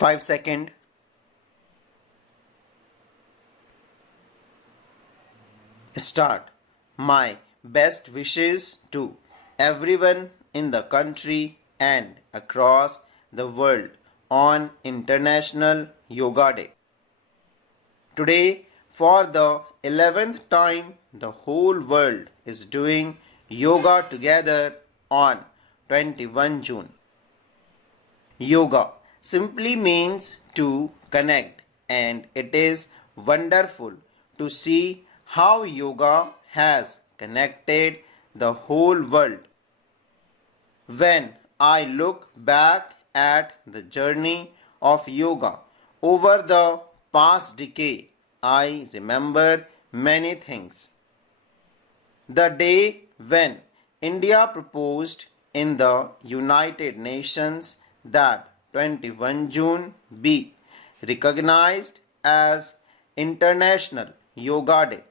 5 seconds. Start. My best wishes to everyone in the country and across the world on International Yoga Day. Today, for the 11th time, the whole world is doing yoga together on 21 June. Yoga simply means to connect, and it is wonderful to see how yoga has connected the whole world. When I look back at the journey of yoga over the past decade, I remember many things. The day when India proposed in the United Nations that 21 June be recognized as International Yoga Day,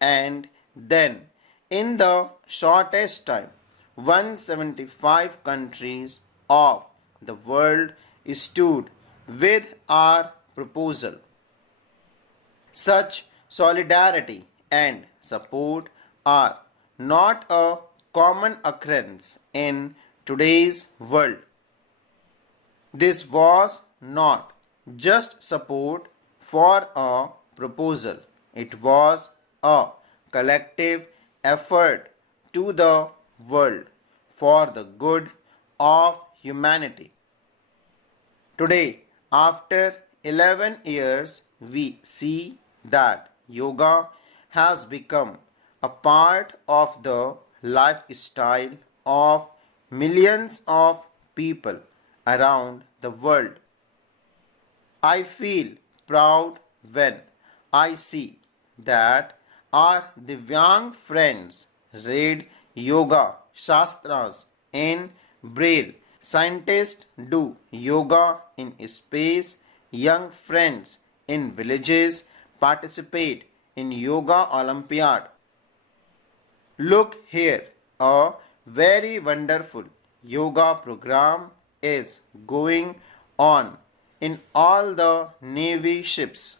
and then in the shortest time 175 countries of the world stood with our proposal. Such solidarity and support are not a common occurrence in today's world. This was not just support for a proposal, it was a collective effort to the world for the good of humanity. Today, after 11 years, we see that yoga has become a part of the lifestyle of millions of people around the world. I feel proud when I see that our Divyang friends read yoga shastras in Braille. Scientists do yoga in space. Young friends in villages participate in yoga olympiad. Look here, a very wonderful yoga program is going on in all the Navy ships.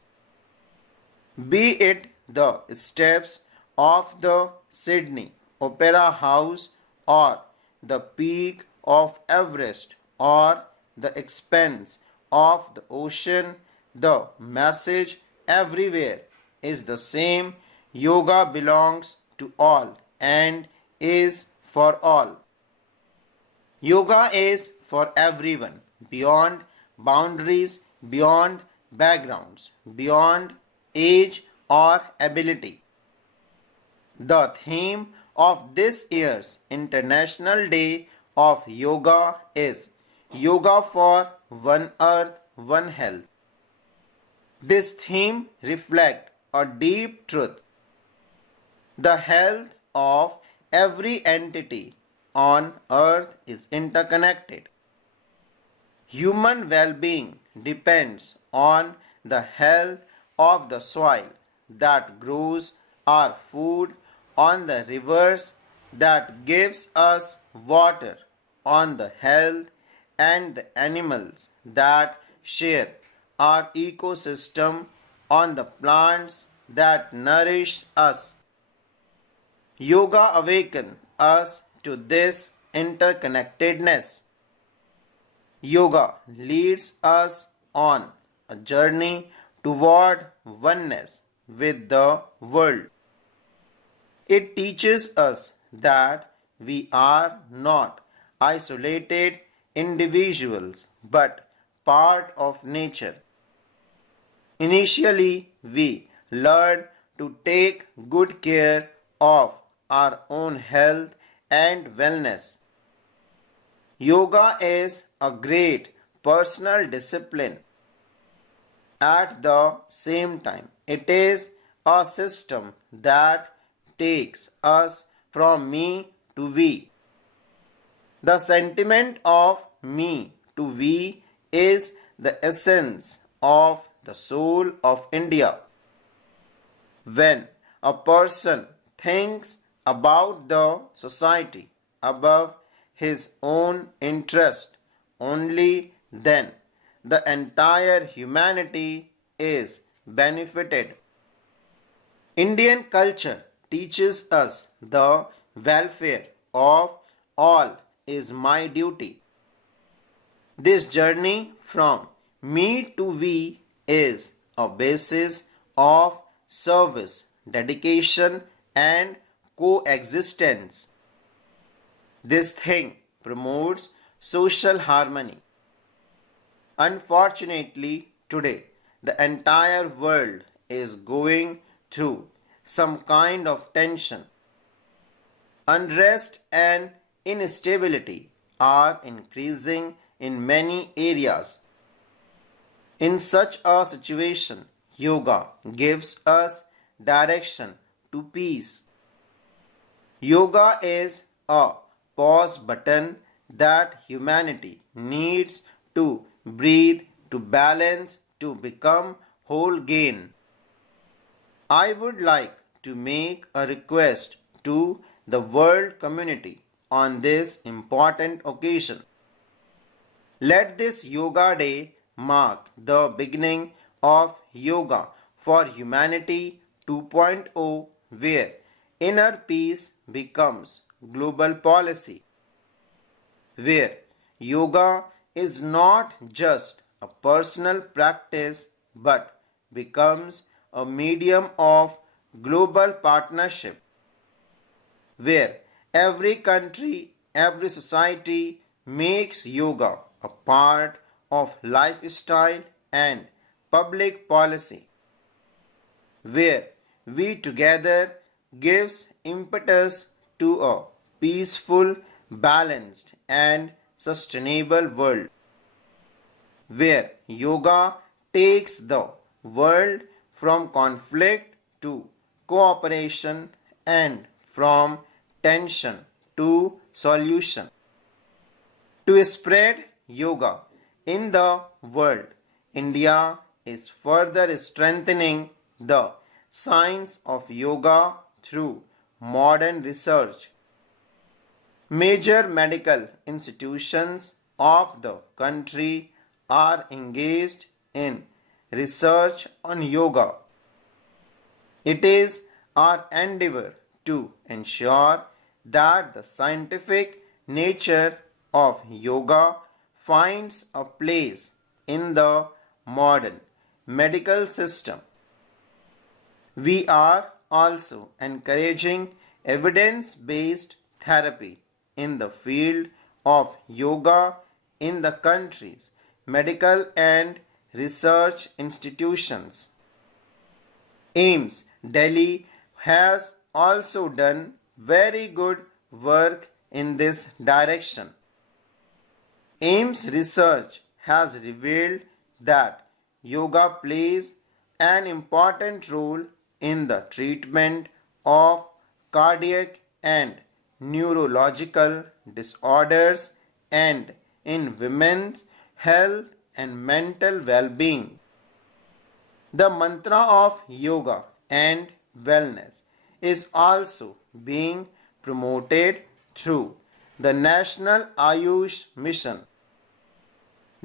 Be it the steps of the Sydney Opera House or the peak of Everest or the expanse of the ocean, the message everywhere is the same. Yoga belongs to all and is for all. Yoga is for everyone, beyond boundaries, beyond backgrounds, beyond age or ability. The theme of this year's International Day of Yoga is Yoga for One Earth, One Health. This theme reflects a deep truth. The health of every entity on earth is interconnected. Human well-being depends on the health of the soil that grows our food, on the rivers that gives us water, on the health and the animals that share our ecosystem, on the plants that nourish us. Yoga awakens us to this interconnectedness. Yoga leads us on a journey toward oneness with the world. It teaches us that we are not isolated individuals but part of nature. Initially, we learn to take good care of our own health and wellness. Yoga is a great personal discipline. At the same time, it is a system that takes us from me to we. The sentiment of me to we is the essence of the soul of India. When a person thinks about the society above his own interest, only then the entire humanity is benefited. Indian culture teaches us the welfare of all is my duty. This journey from me to we is a basis of service, dedication, and coexistence. This thing promotes social harmony. Unfortunately, today, the entire world is going through some kind of tension. Unrest and instability are increasing in many areas. In such a situation, yoga gives us direction to peace. Yoga is a pause button that humanity needs to breathe, to balance, to become whole again. I would like to make a request to the world community on this important occasion. Let this Yoga Day mark the beginning of Yoga for Humanity 2.0, where inner peace becomes global policy, where yoga is not just a personal practice but becomes a medium of global partnership, where every country, every society makes yoga a part of lifestyle and public policy, where we together gives impetus to a peaceful, balanced and sustainable world, where yoga takes the world from conflict to cooperation and from tension to solution. To spread yoga in the world, India is further strengthening the science of yoga through modern research. Major medical institutions of the country are engaged in research on yoga. It is our endeavor to ensure that the scientific nature of yoga finds a place in the modern medical system. We are also encouraging evidence-based therapy in the field of yoga in the country's medical and research institutions. AIIMS Delhi has also done very good work in this direction. AIIMS research has revealed that yoga plays an important role in the treatment of cardiac and neurological disorders and in women's health and mental well-being. The mantra of yoga and wellness is also being promoted through the National Ayush Mission.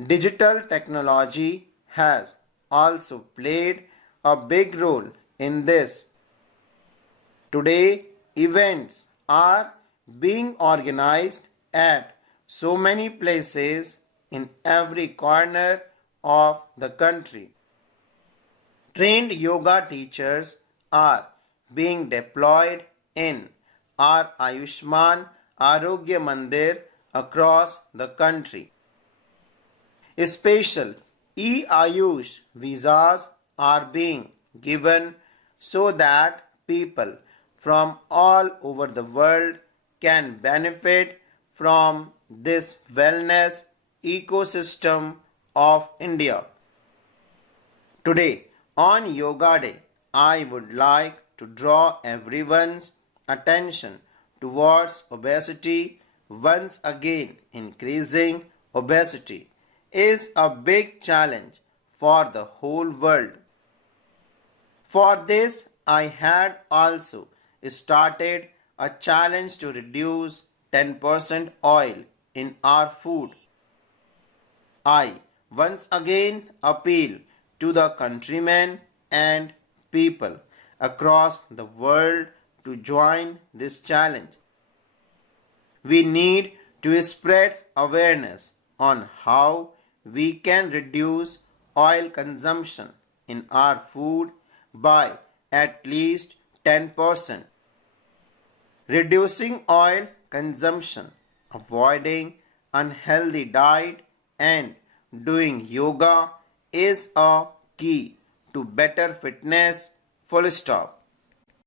Digital technology has also played a big role in this. Today, events are being organized at so many places in every corner of the country. Trained yoga teachers are being deployed in our Ayushman Arogya Mandir across the country. Special e-Ayush visas are being given so that people from all over the world can benefit from this wellness ecosystem of India. Today, on Yoga Day, I would like to draw everyone's attention towards obesity. Once again, increasing obesity is a big challenge for the whole world. For this, I had also started a challenge to reduce 10% oil in our food. I once again appeal to the countrymen and people across the world to join this challenge. We need to spread awareness on how we can reduce oil consumption in our food by at least 10%. Reducing oil consumption, avoiding unhealthy diet and doing yoga is a key to better fitness. Full stop.